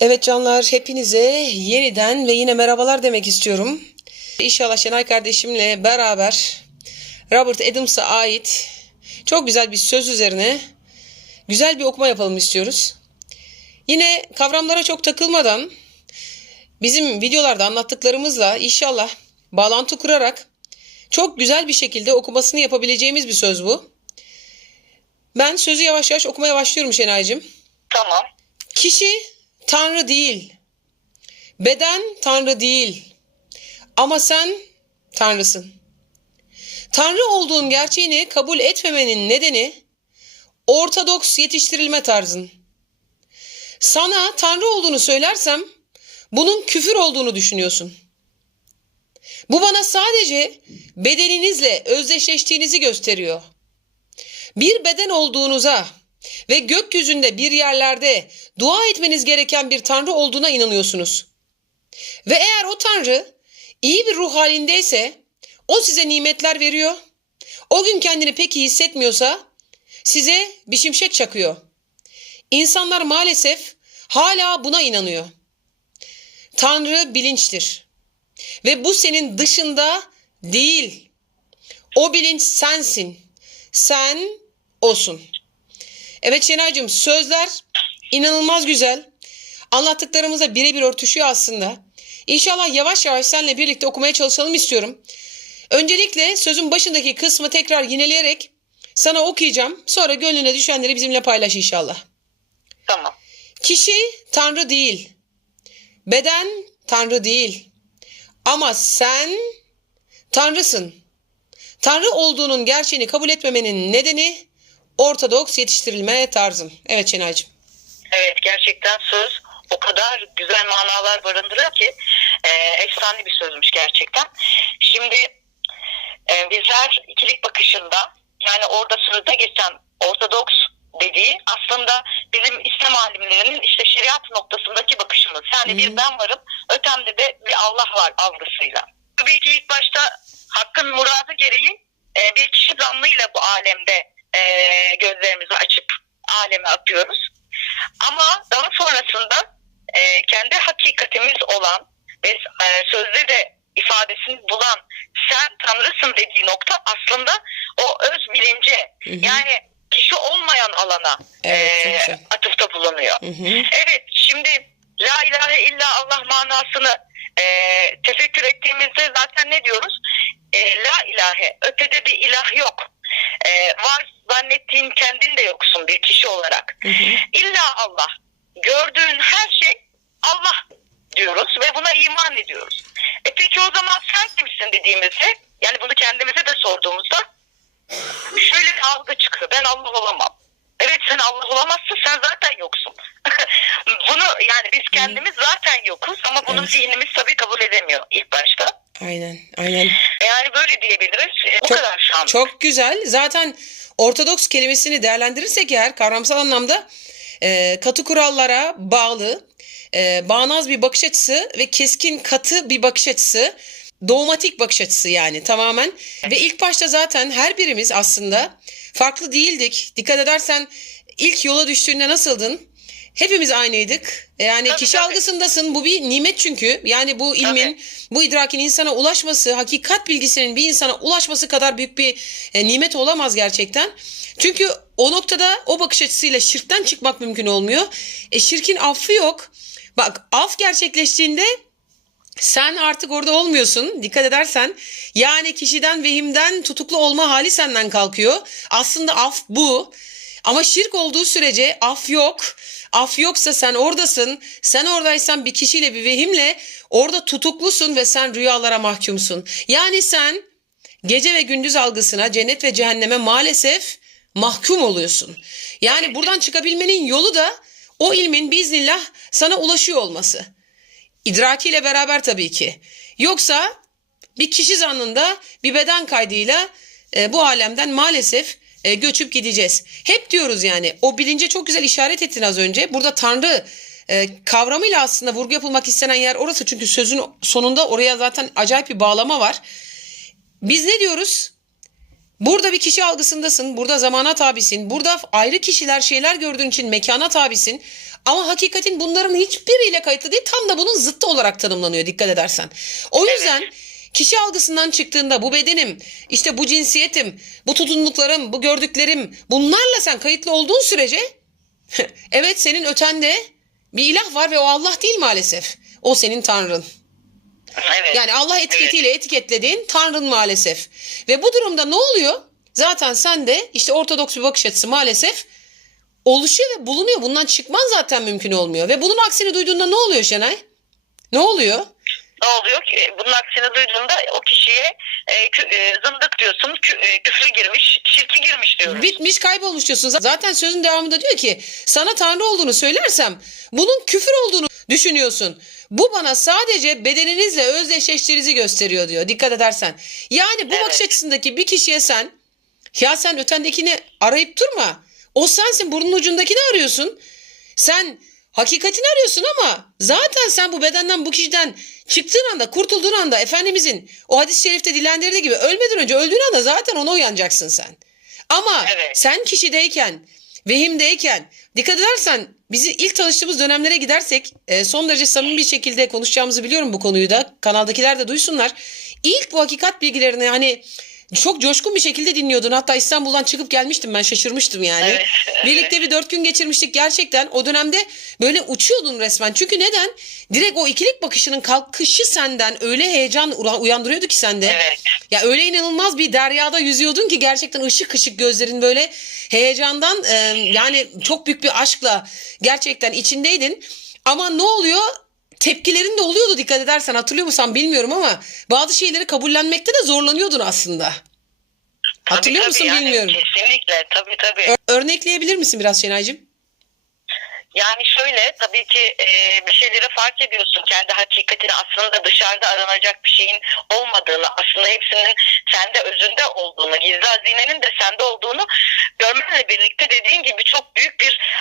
Evet canlar hepinize yeniden ve yine merhabalar demek istiyorum. İnşallah Şenay kardeşimle beraber Robert Adams'a ait çok güzel bir söz üzerine güzel bir okuma yapalım istiyoruz. Yine kavramlara çok takılmadan bizim videolarda anlattıklarımızla inşallah bağlantı kurarak çok güzel bir şekilde okumasını yapabileceğimiz bir söz bu. Ben sözü yavaş yavaş okumaya başlıyorum Şenay'cığım. Tamam. Kişi Tanrı değil. Beden Tanrı değil. Ama sen Tanrısın. Tanrı olduğun gerçeğini kabul etmemenin nedeni ortodoks yetiştirilme tarzın. Sana Tanrı olduğunu söylersem bunun küfür olduğunu düşünüyorsun. Bu bana sadece bedeninizle özdeşleştiğinizi gösteriyor. Bir beden olduğunuza ve gökyüzünde bir yerlerde dua etmeniz gereken bir tanrı olduğuna inanıyorsunuz. Ve eğer o tanrı iyi bir ruh halindeyse o size nimetler veriyor. O gün kendini pek iyi hissetmiyorsa size bir şimşek çakıyor. İnsanlar maalesef hala buna inanıyor. Tanrı bilinçtir. Ve bu senin dışında değil. O bilinç sensin. Sen olsun. Evet Şenay'cığım sözler inanılmaz güzel. Anlattıklarımızla birebir örtüşüyor aslında. İnşallah yavaş yavaş seninle birlikte okumaya çalışalım istiyorum. Öncelikle sözün başındaki kısmı tekrar yineleyerek sana okuyacağım. Sonra gönlüne düşenleri bizimle paylaş inşallah. Tamam. Kişi Tanrı değil. Beden Tanrı değil. Ama sen Tanrısın. Tanrı olduğunun gerçeğini kabul etmemenin nedeni ortodoks yetiştirilme tarzın. Evet Şenay'cığım. Evet gerçekten söz o kadar güzel manalar barındırıyor ki e, efsane bir sözmüş gerçekten. Şimdi e, bizler ikilik bakışında yani orada sözde geçen ortodoks dediği aslında bizim İslam alimlerinin işte şeriat noktasındaki bakışımız. Yani bir ben varım ötemde de bir Allah var algısıyla. Belki ilk başta hakkın muradı gereği e, bir kişi zanlıyla bu alemde e, gözlerimizi açıp aleme akıyoruz. Ama daha sonrasında e, kendi hakikatimiz olan ve e, sözde de ifadesini bulan sen tanrısın dediği nokta aslında o öz bilince yani kişi olmayan alana Evet, e, atıfta bulunuyor. Hı hı. Evet şimdi la ilahe illa Allah manasını e, tefekkür ettiğimizde zaten ne diyoruz? E, la ilahe ötede bir ilah yok. E, var zannettiğin kendin de yoksun bir kişi olarak. İlla Allah. Gördüğün her şey Allah diyoruz ve buna iman ediyoruz. E peki o zaman sen kimsin dediğimizde yani bunu kendimize de sorduğumuzda şöyle bir algı çıkıyor. Ben Allah olamam. Evet sen Allah olamazsın sen zaten yoksun. bunu yani biz kendimiz zaten yokuz ama bunu Evet. zihnimiz tabii kabul edemiyor ilk başta. Aynen, aynen. Yani böyle diyebiliriz. E, Bu Çok- kadar şu an. Çok güzel. Zaten ortodoks kelimesini değerlendirirsek eğer kavramsal anlamda e, katı kurallara bağlı, e, bağnaz bir bakış açısı ve keskin katı bir bakış açısı, dogmatik bakış açısı yani tamamen. Ve ilk başta zaten her birimiz aslında farklı değildik. Dikkat edersen ilk yola düştüğünde nasıldın? Hepimiz aynıydık. Yani Tabii, kişi tabii. algısındasın. Bu bir nimet çünkü. Yani bu ilmin, bu idrakin insana ulaşması, hakikat bilgisinin bir insana ulaşması kadar büyük bir e, nimet olamaz gerçekten. Çünkü o noktada o bakış açısıyla şirkten çıkmak mümkün olmuyor. E şirkin affı yok. Bak af gerçekleştiğinde sen artık orada olmuyorsun dikkat edersen. Yani kişiden vehimden tutuklu olma hali senden kalkıyor. Aslında af bu. Ama şirk olduğu sürece af yok. Af yoksa sen oradasın. Sen oradaysan bir kişiyle bir vehimle orada tutuklusun ve sen rüyalara mahkumsun. Yani sen gece ve gündüz algısına cennet ve cehenneme maalesef mahkum oluyorsun. Yani buradan çıkabilmenin yolu da o ilmin biiznillah sana ulaşıyor olması. İdrakiyle beraber tabii ki. Yoksa bir kişi zannında bir beden kaydıyla e, bu alemden maalesef e, göçüp gideceğiz. Hep diyoruz yani o bilince çok güzel işaret ettin az önce. Burada Tanrı e, kavramıyla aslında vurgu yapılmak istenen yer orası. Çünkü sözün sonunda oraya zaten acayip bir bağlama var. Biz ne diyoruz? Burada bir kişi algısındasın. Burada zamana tabisin. Burada ayrı kişiler şeyler gördüğün için mekana tabisin. Ama hakikatin bunların hiçbiriyle kayıtlı değil. Tam da bunun zıttı olarak tanımlanıyor dikkat edersen. O yüzden kişi algısından çıktığında bu bedenim, işte bu cinsiyetim, bu tutumluluklarım, bu gördüklerim bunlarla sen kayıtlı olduğun sürece evet senin ötende bir ilah var ve o Allah değil maalesef. O senin tanrın. Evet. Yani Allah etiketiyle etiketlediğin Tanrın maalesef. Ve bu durumda ne oluyor? Zaten sen de işte ortodoks bir bakış açısı maalesef oluşuyor ve bulunuyor. Bundan çıkman zaten mümkün olmuyor. Ve bunun aksini duyduğunda ne oluyor Şenay? Ne oluyor? Ne oluyor ki? Bunun aksini duyduğunda o kişiye e, kü- e, zındık diyorsun, kü- e, küfre girmiş, şirki girmiş diyoruz. Bitmiş kaybolmuş diyorsun. Zaten sözün devamında diyor ki sana Tanrı olduğunu söylersem bunun küfür olduğunu düşünüyorsun. Bu bana sadece bedeninizle özdeşleştiğinizi gösteriyor diyor dikkat edersen. Yani bu Evet. bakış açısındaki bir kişiye sen ya sen ötendekini arayıp durma. O sensin burnun ucundakini arıyorsun. Sen hakikatini arıyorsun ama zaten sen bu bedenden bu kişiden çıktığın anda kurtulduğun anda Efendimizin o hadis-i şerifte dillendirdiği gibi ölmeden önce öldüğün anda zaten ona uyanacaksın sen. Ama Evet. sen kişideyken, vehimdeyken dikkat edersen bizi ilk tanıştığımız dönemlere gidersek e, son derece samimi bir şekilde konuşacağımızı biliyorum bu konuyu da. Kanaldakiler de duysunlar. İlk bu hakikat bilgilerini hani çok coşkun bir şekilde dinliyordun. Hatta İstanbul'dan çıkıp gelmiştim ben şaşırmıştım yani. Evet, evet. Birlikte bir dört gün geçirmiştik gerçekten. O dönemde böyle uçuyordun resmen. Çünkü neden? Direkt o ikilik bakışının kalkışı senden öyle heyecan uyandırıyordu ki sende. Evet. Ya öyle inanılmaz bir deryada yüzüyordun ki gerçekten ışık ışık gözlerin böyle heyecandan e, yani çok büyük bir aşkla gerçekten içindeydin. Ama ne oluyor? Tepkilerin de oluyordu dikkat edersen hatırlıyor musun bilmiyorum ama bazı şeyleri kabullenmekte de zorlanıyordun aslında. Tabii, Hatırlıyor tabii, musun yani bilmiyorum. Kesinlikle tabii tabii. Ö- örnekleyebilir misin biraz Şenaycığım? Yani şöyle tabii ki e, bir şeyleri fark ediyorsun. Kendi hakikatini aslında dışarıda aranacak bir şeyin olmadığını, aslında hepsinin sende özünde olduğunu, gizli hazinenin de sende olduğunu görmenle birlikte dediğin gibi çok büyük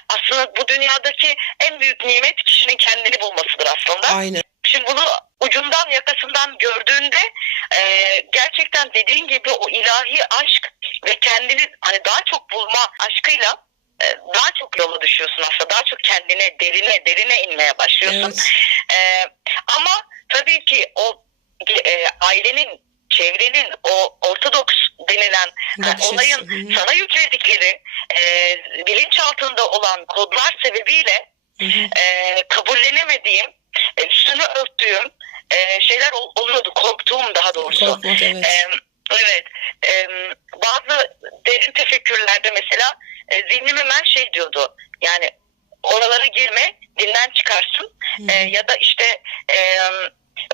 aslında bu dünyadaki en büyük nimet kişinin kendini bulmasıdır aslında. Aynen. Şimdi bunu ucundan yakasından gördüğünde e, gerçekten dediğin gibi o ilahi aşk ve kendini hani daha çok bulma aşkıyla e, daha çok yola düşüyorsun aslında. Daha çok kendine derine derine inmeye başlıyorsun. Evet. E, ama tabii ki o e, ailenin çevrenin o ortodoks denilen açısı, olayın sana yükledikleri e, bilinçaltında olan kodlar sebebiyle e, kabullenemediğim, e, üstünü örttüğüm e, şeyler ol- oluyordu. Korktuğum daha doğrusu. Korkmak evet. E, evet. E, bazı derin tefekkürlerde mesela e, zihnim hemen şey diyordu. Yani oralara girme, dinden çıkarsın. Hı E, ya da işte e,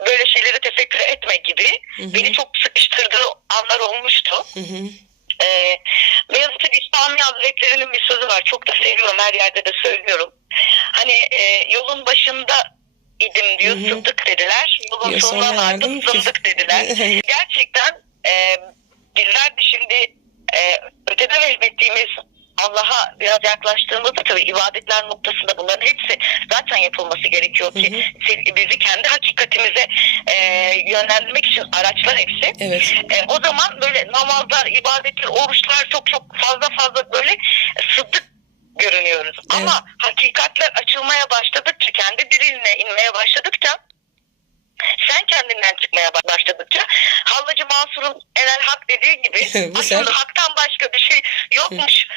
böyle şeyleri tefekkür etme gibi Hı hı. beni çok sıkıştırdığı anlar olmuştu. Hı hı. Ee, İslami Hazretleri'nin bir sözü var. Çok da seviyorum. Her yerde de söylüyorum. Hani e, yolun başında idim diyor. Hı hı. Zındık dediler. Yolun Diyor, sonuna vardım. Zındık dediler. Gerçekten e, bizler de şimdi e, öteden elbettiğimiz Allah'a biraz yaklaştığımızda tabii ibadetler noktasında bunların hepsi zaten yapılması gerekiyor ki Hı hı. bizi kendi hakikatimize e, yönlendirmek için araçlar hepsi. Evet. E, o zaman böyle namazlar, ibadetler, oruçlar çok çok fazla fazla böyle sıddık görünüyoruz. Evet. Ama hakikatler açılmaya başladıkça, kendi diriline inmeye başladıkça sen kendinden çıkmaya ba- başladıkça Hallacı Mansur'un Enel Hak dediği gibi aslında haktan başka bir şey yokmuş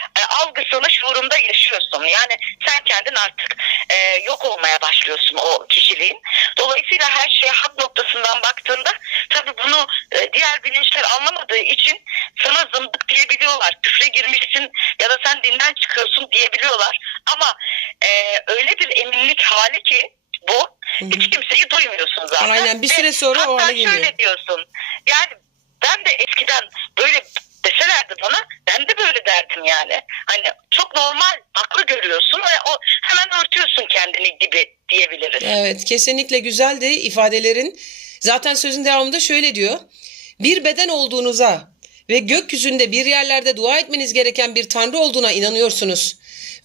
algısını şuurunda yaşıyorsun. Yani sen kendin artık e, yok olmaya başlıyorsun o kişiliğin. Dolayısıyla her şeye hak noktasından baktığında tabii bunu e, diğer bilinçler anlamadığı için sana zındık diyebiliyorlar. Küfre girmişsin ya da sen dinden çıkıyorsun diyebiliyorlar. Ama e, öyle bir eminlik hali ki bu hiç kimseyi duymuyorsun zaten. Aynen, bir Ve süre sonra o hatta hale geliyor. şöyle diyorsun. Yani ben de eskiden böyle deselerdi bana ben de böyle derdim yani. Hani çok normal haklı görüyorsun ve o hemen örtüyorsun kendini gibi diyebiliriz. Evet kesinlikle güzeldi ifadelerin. Zaten sözün devamında şöyle diyor. Bir beden olduğunuza ve gökyüzünde bir yerlerde dua etmeniz gereken bir tanrı olduğuna inanıyorsunuz.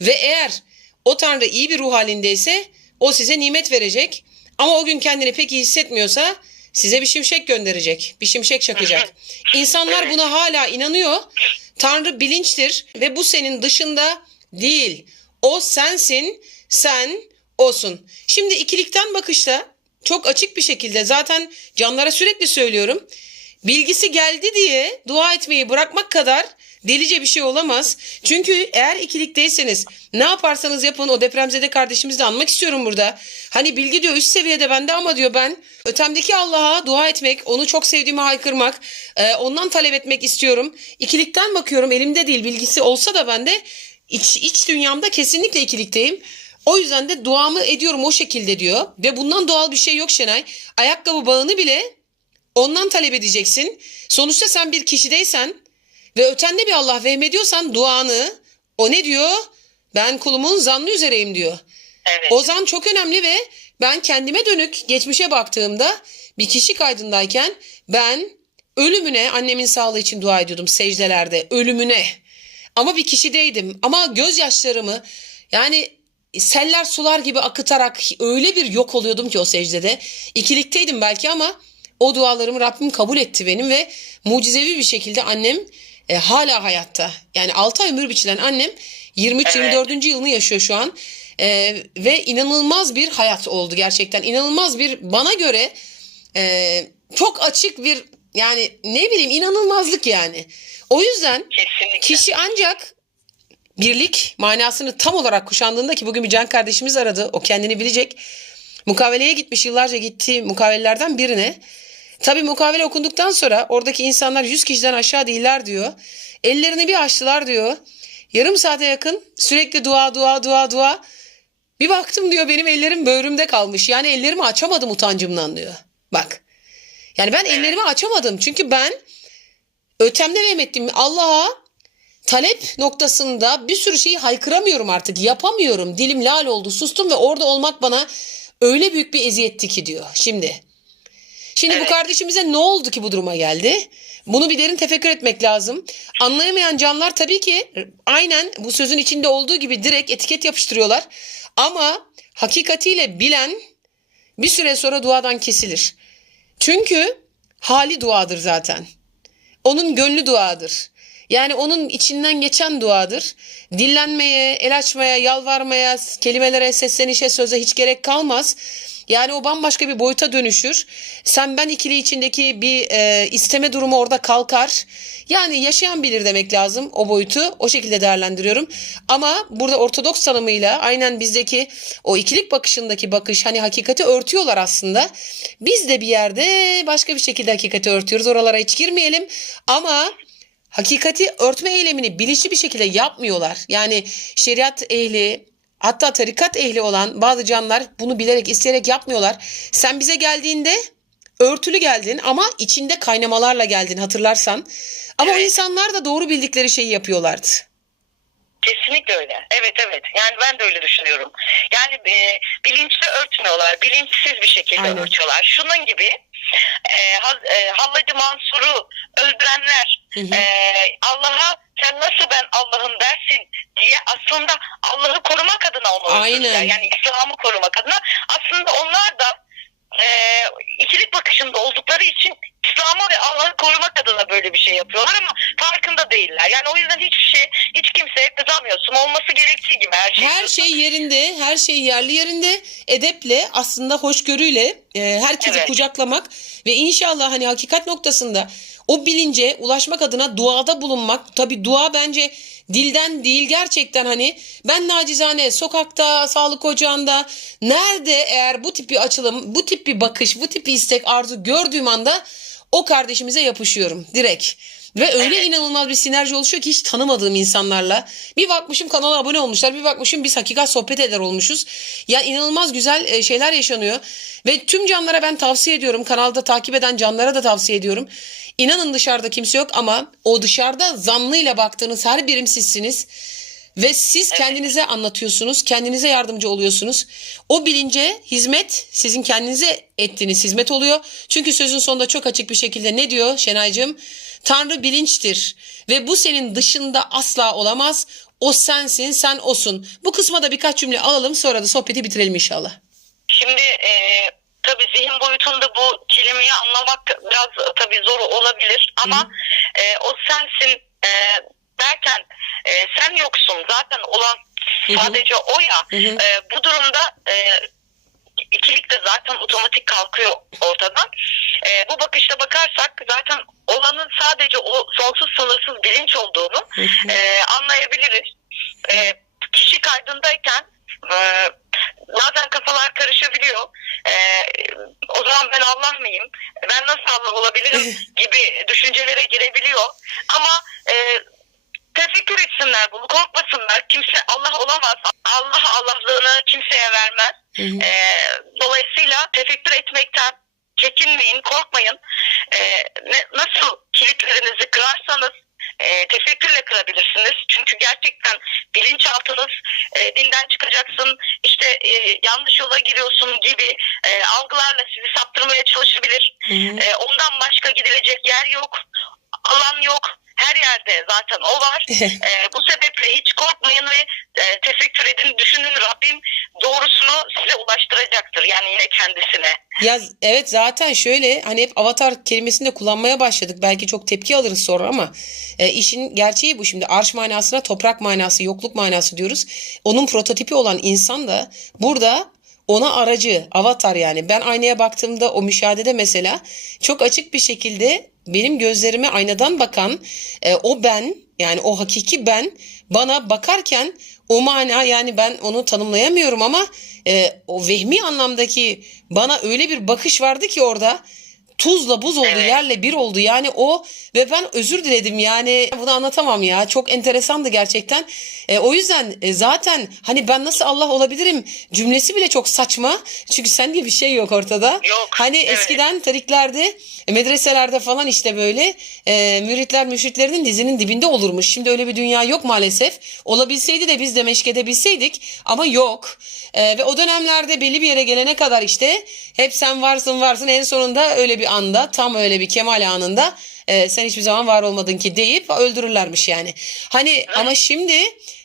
Ve eğer o tanrı iyi bir ruh halindeyse o size nimet verecek. Ama o gün kendini pek iyi hissetmiyorsa size bir şimşek gönderecek. Bir şimşek çakacak. İnsanlar buna hala inanıyor. Tanrı bilinçtir ve bu senin dışında değil. O sensin, sen olsun. Şimdi ikilikten bakışta çok açık bir şekilde zaten canlara sürekli söylüyorum. Bilgisi geldi diye dua etmeyi bırakmak kadar delice bir şey olamaz. Çünkü eğer ikilikteyseniz ne yaparsanız yapın o depremzede kardeşimizi de anmak istiyorum burada. Hani bilgi diyor üst seviyede bende ama diyor ben ötemdeki Allah'a dua etmek, onu çok sevdiğimi haykırmak, e, ondan talep etmek istiyorum. İkilikten bakıyorum elimde değil bilgisi olsa da bende iç, iç dünyamda kesinlikle ikilikteyim. O yüzden de duamı ediyorum o şekilde diyor. Ve bundan doğal bir şey yok Şenay. Ayakkabı bağını bile ondan talep edeceksin. Sonuçta sen bir kişideysen ve ötende bir Allah vehmediyorsan duanı o ne diyor? Ben kulumun zannı üzereyim diyor. Evet. O zan çok önemli ve ben kendime dönük geçmişe baktığımda bir kişi kaydındayken ben ölümüne annemin sağlığı için dua ediyordum secdelerde ölümüne. Ama bir kişideydim ama gözyaşlarımı yani seller sular gibi akıtarak öyle bir yok oluyordum ki o secdede. İkilikteydim belki ama o dualarımı Rabbim kabul etti benim ve mucizevi bir şekilde annem e, hala hayatta. Yani 6 ay ömür biçilen annem 23-24. yılını yaşıyor şu an. E, ve inanılmaz bir hayat oldu gerçekten. İnanılmaz bir bana göre e, çok açık bir yani ne bileyim inanılmazlık yani. O yüzden Kesinlikle. Kişi ancak birlik manasını tam olarak kuşandığında ki bugün bir can kardeşimiz aradı. O kendini bilecek. Mukaveleye gitmiş yıllarca gittiği mukavelelerden birine. Tabi mukavele okunduktan sonra oradaki insanlar 100 kişiden aşağı değiller diyor. Ellerini bir açtılar diyor. Yarım saate yakın sürekli dua dua dua dua. Bir baktım diyor benim ellerim böğrümde kalmış. Yani ellerimi açamadım utancımdan diyor. Bak. Yani ben ellerimi açamadım. Çünkü ben ötemde vehmettim Allah'a talep noktasında bir sürü şeyi haykıramıyorum artık. Yapamıyorum. Dilim lal oldu. Sustum ve orada olmak bana öyle büyük bir eziyetti ki diyor. Şimdi. Şimdi bu Evet. kardeşimize ne oldu ki bu duruma geldi? Bunu bir derin tefekkür etmek lazım. Anlayamayan canlar tabii ki aynen bu sözün içinde olduğu gibi direkt etiket yapıştırıyorlar. Ama hakikatiyle bilen bir süre sonra duadan kesilir. Çünkü hali duadır zaten. Onun gönlü duadır. Yani onun içinden geçen duadır. Dillenmeye, el açmaya, yalvarmaya, kelimelere, seslenişe, söze hiç gerek kalmaz. Yani o bambaşka bir boyuta dönüşür. Sen ben ikili içindeki bir e, isteme durumu orada kalkar. Yani yaşayan bilir demek lazım o boyutu. O şekilde değerlendiriyorum. Ama burada ortodoks tanımıyla aynen bizdeki o ikilik bakışındaki bakış hani hakikati örtüyorlar aslında. Biz de bir yerde başka bir şekilde hakikati örtüyoruz. Oralara hiç girmeyelim. Ama hakikati örtme eylemini bilinçli bir şekilde yapmıyorlar. Yani şeriat ehli hatta tarikat ehli olan bazı canlar bunu bilerek isteyerek yapmıyorlar. Sen bize geldiğinde örtülü geldin ama içinde kaynamalarla geldin hatırlarsan. Ama o Evet. insanlar da doğru bildikleri şeyi yapıyorlardı. Kesinlikle öyle. Evet evet. Yani ben de öyle düşünüyorum. Yani e, bilinçli örtmüyorlar. Bilinçsiz bir şekilde Aynen. örtüyorlar. Şunun gibi e, Haz- e, Hallacı Mansur'u öldürenler Hı hı. e, Allah'a sen nasıl ben Allah'ım dersin diye aslında Allah'ı korumak adına onu Aynen. öldürdüler. Yani İslam'ı korumak adına. Aslında onlar da e, ikilik bakışında oldukları için İslam'ı ve Allah'ı korumak adına böyle bir şey yapıyorlar ama farkında değiller. Yani o yüzden hiçbir şey, hiç kimseye kızamıyorsun. Olması gerektiği gibi her şey. Her şey yerinde, her şey yerli yerinde, edeple, aslında hoşgörüyle e, herkesi Evet. kucaklamak ve inşallah hani hakikat noktasında o bilince ulaşmak adına duada bulunmak. Tabi dua bence dilden değil gerçekten hani ben nacizane sokakta, sağlık ocağında nerede eğer bu tip bir açılım, bu tip bir bakış, bu tip bir istek, arzu gördüğüm anda o kardeşimize yapışıyorum direkt. Ve öyle Evet. inanılmaz bir sinerji oluşuyor ki hiç tanımadığım insanlarla. Bir bakmışım kanala abone olmuşlar. Bir bakmışım biz hakikat sohbet eder olmuşuz. Ya inanılmaz güzel e, şeyler yaşanıyor. Ve tüm canlara ben tavsiye ediyorum. Kanalda takip eden canlara da tavsiye ediyorum. İnanın dışarıda kimse yok ama o dışarıda zanlıyla baktığınız her birim sizsiniz. Ve siz kendinize anlatıyorsunuz, kendinize yardımcı oluyorsunuz. O bilince hizmet sizin kendinize ettiğiniz hizmet oluyor. Çünkü sözün sonunda çok açık bir şekilde ne diyor Şenaycığım? Tanrı bilinçtir ve bu senin dışında asla olamaz. O sensin, sen osun. Bu kısma da birkaç cümle alalım sonra da sohbeti bitirelim inşallah. Şimdi e, tabii zihin boyutunda bu kelimeyi anlamak biraz tabii zor olabilir ama e, o sensin e, derken e, sen yoksun zaten olan sadece o ya. E, bu durumda e, ikilik de zaten otomatik kalkıyor ortadan. E, bu bakışla bakarsak zaten olanın sadece o sonsuz sınırsız bilinç olduğunu e, anlayabiliriz. E, kişi kaydındayken e, bazen kafalar karışabiliyor. E, o zaman ben Allah mıyım? Ben nasıl Allah olabilirim? gibi düşüncelere girebiliyor. Ama e, tefekkür etsinler bunu, korkmasınlar. Kimse Allah olamaz. Allah Allah'lığını kimseye vermez. Hı hı. E, dolayısıyla tefekkür etmekten çekinmeyin, korkmayın. E, ne- nasıl kilitlerinizi kırarsanız e, tefekkürle kırabilirsiniz. Çünkü gerçekten bilinçaltınız e, dinden çıkacaksın, işte e, yanlış yola giriyorsun gibi e, algılarla sizi saptırmaya çalışabilir. Hı hı. E, ondan başka gidilecek yer yok, alan yok. Her yerde zaten o var. E, bu sebeple hiç korkmayın ve e, tefekkür edin, düşünün Rabbim doğrusunu size ulaştıracaktır. Yani yine kendisine. Ya evet zaten şöyle hani hep avatar kelimesini de kullanmaya başladık. Belki çok tepki alırız sonra ama e, işin gerçeği bu şimdi. Arş manasına toprak manası, yokluk manası diyoruz. Onun prototipi olan insan da burada ona aracı, avatar yani. Ben aynaya baktığımda o müşahedede mesela çok açık bir şekilde benim gözlerime aynadan bakan e, o ben yani o hakiki ben bana bakarken o mana yani ben onu tanımlayamıyorum ama e, o vehmi anlamdaki bana öyle bir bakış vardı ki orada tuzla buz oldu Evet. yerle bir oldu. Yani o ve ben özür diledim yani. Bunu anlatamam ya. Çok enteresandı gerçekten. E, o yüzden e, zaten hani ben nasıl Allah olabilirim cümlesi bile çok saçma. Çünkü sen diye bir şey yok ortada. Yok, hani evet. eskiden tariklerde e, medreselerde falan işte böyle e, müritler müşritlerin dizinin dibinde olurmuş. Şimdi öyle bir dünya yok maalesef. Olabilseydi de biz de meşk edebilseydik ama yok. E, ve o dönemlerde belli bir yere gelene kadar işte hep sen varsın varsın. En sonunda öyle bir anda tam öyle bir kemal anında e, sen hiçbir zaman var olmadın ki deyip öldürürlermiş yani. Hani ama şimdi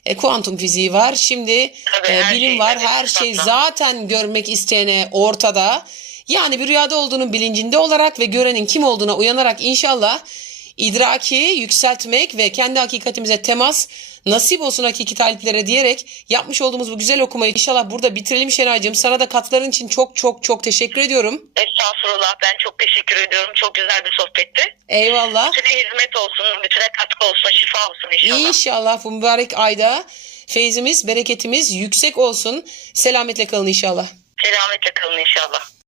e, kuantum fiziği var. Şimdi Tabii, e, bilim şey var. evet, Her şey zaten görmek isteyene ortada. Yani bir rüyada olduğunun bilincinde olarak ve görenin kim olduğuna uyanarak inşallah idraki yükseltmek ve kendi hakikatimize temas nasip olsun hakiki taliplere diyerek yapmış olduğumuz bu güzel okumayı inşallah burada bitirelim Şenaycığım. Sana da katkıların için çok çok çok teşekkür ediyorum. Estağfurullah ben çok teşekkür ediyorum. Çok güzel bir sohbetti. Eyvallah. Bütüne hizmet olsun, bütüne katkı olsun, şifa olsun inşallah. İnşallah bu mübarek ayda feyzimiz, bereketimiz yüksek olsun. Selametle kalın inşallah. Selametle kalın inşallah.